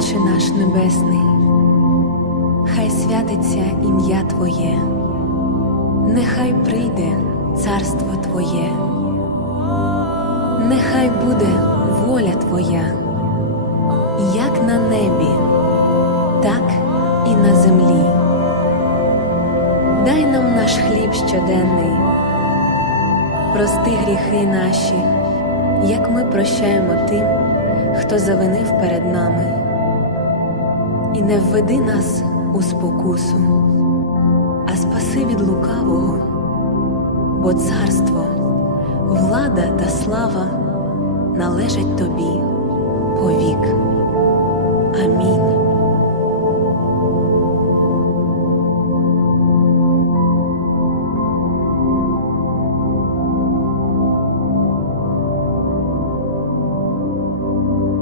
Отче наш Небесний, хай святиться ім'я Твоє, нехай прийде царство Твоє, нехай буде воля Твоя, як на небі, так і на землі. Дай нам наш хліб щоденний, прости гріхи наші, як ми прощаємо тим, хто завинив перед нами. І не введи нас у спокусу, а спаси від лукавого, бо царство, влада та слава належать тобі повік. Амінь.